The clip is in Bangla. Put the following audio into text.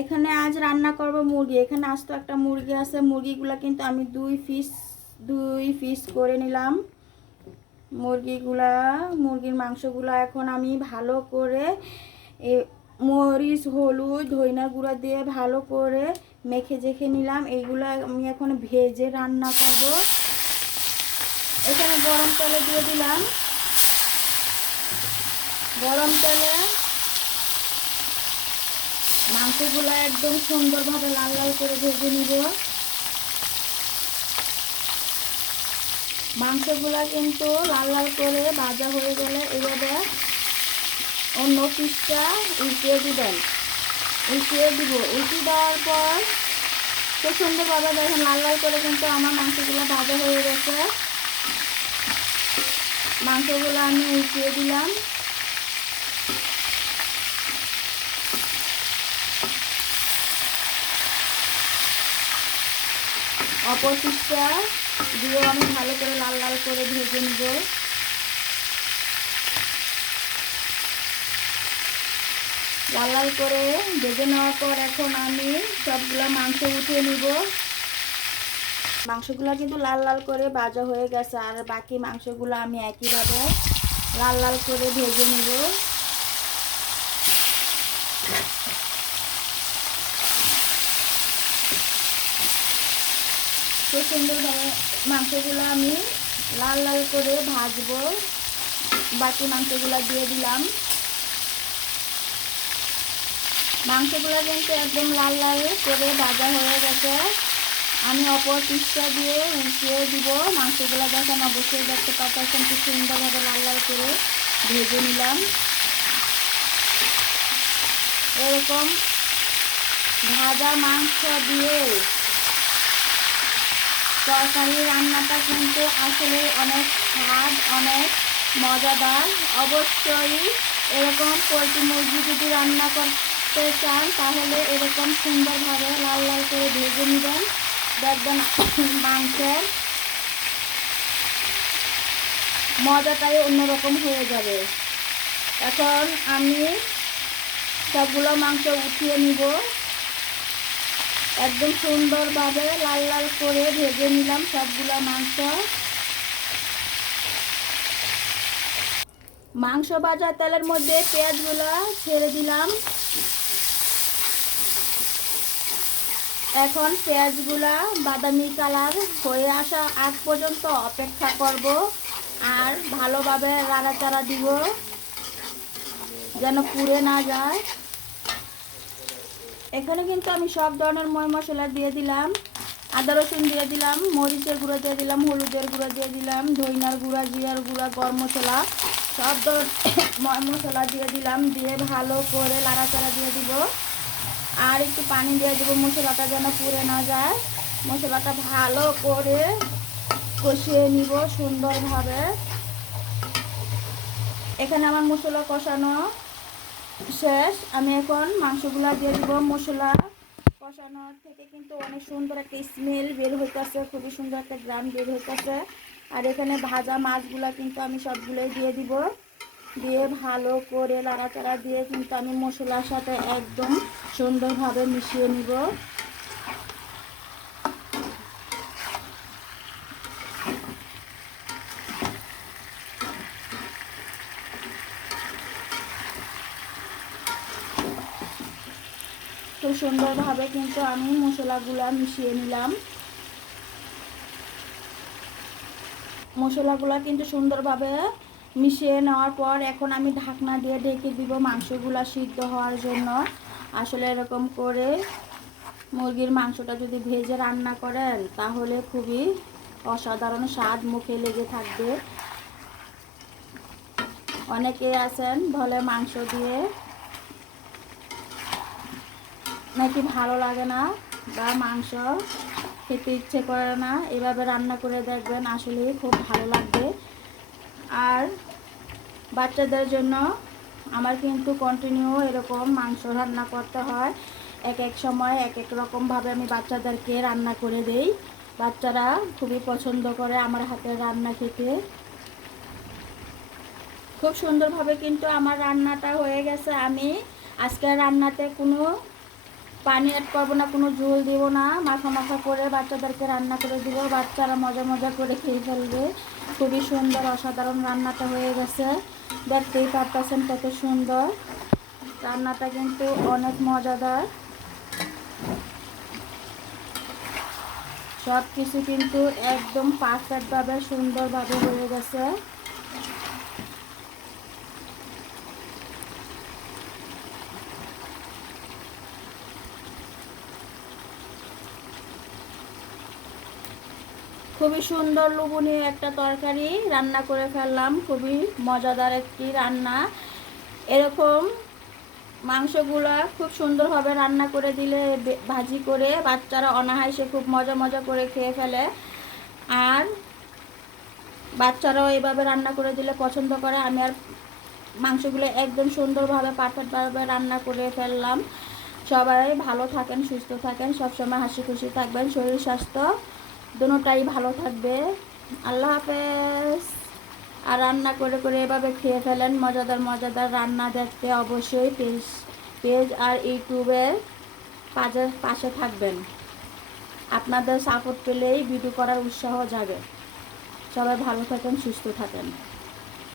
এখানে আজ রান্না করব মুরগি। এখানে আজ তো একটা মুরগি আছে, মুরগিগুলো কিন্তু আমি দুই পিস করে নিলাম। মুরগির মাংসগুলো এখন আমি ভালো করে মরিচ, হলুদ, ধনিয়া গুঁড়া দিয়ে ভালো করে মেখে নিলাম। এইগুলো আমি এখন ভেজে রান্না করব। এখানে গরম তেলে দিয়ে দিলাম। গরম তেলে মাংসগুলো একদম সুন্দরভাবে লাল লাল করে ভেজে নিব। মাংসগুলো কিন্তু লাল লাল করে ভাজা হয়ে গেলে এভাবে অন্য পিসটা উল্টিয়ে দিবেন। উল্টিয়ে দেওয়ার পর খুব সুন্দরভাবে দেখেন লাল লাল করে কিন্তু আমার মাংসগুলো ভাজা হয়ে গেছে। মাংসগুলো আমি উল্টিয়ে দিলাম। অপর পিসটা দিয়েও আমি ভালো করে লাল লাল করে ভেজে নিব। লাল লাল করে ভেজে নেওয়ার পর এখন আমি সবগুলো মাংস উঠিয়ে নিব। মাংসগুলো কিন্তু লাল লাল করে ভাজা হয়ে গেছে, আর বাকি মাংসগুলো আমি একইভাবে লাল লাল করে ভেজে নিব। খুব সুন্দরভাবে মাংসগুলো আমি লাল লাল করে ভাজবো। বাকি মাংসগুলো দিয়ে দিলাম। মাংসগুলো কিন্তু একদম লাল লাল করে ভাজা হয়ে গেছে। আমি অপর পিসটা দিয়ে উল্টিয়ে দিব। মাংসগুলো দেখেন অবশ্যই দেখতে পাচ্ছেন খুব সুন্দরভাবে লাল লাল করে ভেজে নিলাম। এরকম ভাজা মাংস দিয়ে তরকারি রান্নাটা কিন্তু আসলে অনেক স্বাদ, অনেক মজাদার। অবশ্যই এরকম পোলট্রি মুরগি যদি রান্না করতে চান তাহলে এরকম সুন্দরভাবে লাল লাল করে ভেজে নেবেন। দেখবেন মাংসের মজাটাই অন্যরকম হয়ে যাবে। এখন আমি সবগুলো মাংস উঠিয়ে নিব। একদম সুন্দরভাবে লাল লাল করে ভেজে নিলাম সবগুলো মাংস ভাজা তেলের মধ্যে পেঁয়াজগুলো ছেড়ে দিলাম। এখন পেঁয়াজগুলা বাদামি কালার হয়ে আসা আগ পর্যন্ত অপেক্ষা করব, আর ভালোভাবে নাড়াচাড়া দিব যেন পুড়ে না যায়। এখানে কিন্তু আমি সব ধরনের ময় মশলা দিয়ে দিলাম। আদা রসুন দিয়ে দিলাম, মরিচের গুঁড়ো দিয়ে দিলাম, হলুদের গুঁড়ো দিয়ে দিলাম, ধনিয়ার গুঁড়া, জিরার গুঁড়া, গরম মশলা, সব ধরনের ময় মশলা দিয়ে দিলাম। দিয়ে ভালো করে নাড়াচাড়া দিয়ে দিব, আর একটু পানি দিয়ে দেবো মশলাটা যেন পুড়ে না যায়। মশলাটা ভালো করে কষিয়ে নিব সুন্দরভাবে। এখানে আমার মশলা কষানো শেষ। আমি এখন মাংসগুলা দিয়ে দিব। মশলা কষানোর থেকে কিন্তু অনেক সুন্দর একটা স্মেল বের হইতেছে, খুবই সুন্দর একটা গ্রাম বের হইতেছে। আর এখানে ভাজা মাছগুলা কিন্তু আমি সবগুলোই দিয়ে দিব। দিয়ে ভালো করে নাড়াচাড়া দিয়ে কিন্তু আমি মশলার সাথে একদম সুন্দরভাবে মিশিয়ে নিব। খুব সুন্দরভাবে কিন্তু আমি মশলাগুলা মিশিয়ে নিলাম। মশলাগুলা কিন্তু সুন্দরভাবে মিশিয়ে নেওয়ার পর এখন আমি ঢাকনা দিয়ে ঢেকে দিব মাংসগুলা সিদ্ধ হওয়ার জন্য। আসলে এরকম করে মুরগির মাংসটা যদি ভেজে রান্না করেন তাহলে খুবই অসাধারণ স্বাদ মুখে লেগে থাকবে। অনেকে আছেন বলে মাংস দিয়ে নাকি ভালো লাগে না বা মাংস খেতে ইচ্ছে করে না। এভাবে রান্না করে দেখবেন, আসলে খুব ভালো লাগবে। আর বাচ্চাদের জন্য আমার কিন্তু কন্টিনিউ এরকম মাংস রান্না করতে হয়। এক এক সময় এক এক রকমভাবে আমি বাচ্চাদেরকে রান্না করে দেই। বাচ্চারা খুবই পছন্দ করে আমার হাতের রান্না খেতে। খুব সুন্দরভাবে কিন্তু আমার রান্নাটা হয়ে গেছে। আমি আজকের রান্নাতে কোনো পানি অ্যাড করবো না, কোনো ঝোল দিব না, মাখা মাখা করে বাচ্চাদেরকে রান্না করে দিব, বাচ্চারা মজা মজা করে খেয়ে ফেলবে। খুবই সুন্দর অসাধারণ রান্নাটা হয়ে গেছে, দেখতেই পারতেছেন কত সুন্দর রান্নাটা, কিন্তু অনেক মজাদার। সব কিছু কিন্তু একদম পারফেক্টভাবে সুন্দরভাবে হয়ে গেছে। খুবই সুন্দর লোভনীয় একটা তরকারি রান্না করে ফেললাম, খুবই মজাদার একটি রান্না। এরকম মাংসগুলো খুব সুন্দরভাবে রান্না করে দিলে, ভাজি করে বাচ্চারা অনায়াসে খুব মজা মজা করে খেয়ে ফেলে। আর বাচ্চারাও এভাবে রান্না করে দিলে পছন্দ করে। আমি আর মাংসগুলো একদম সুন্দরভাবে পারফেক্টভাবে রান্না করে ফেললাম। সবাই ভালো থাকেন, সুস্থ থাকেন, সবসময় হাসি খুশি থাকবেন, শরীর স্বাস্থ্য দুটোটাই ভালো থাকবে। আল্লাহ হাফেজ। আর রান্না করে করে এভাবে খেয়ে ফেলেন। মজাদার মজাদার রান্না দেখতে অবশ্যই পেজ আর ইউটিউবের পাশে থাকবেন। আপনাদের সাপোর্ট পেলেই ভিডিও করার উৎসাহ জাগে। সবাই ভালো থাকেন, সুস্থ থাকেন।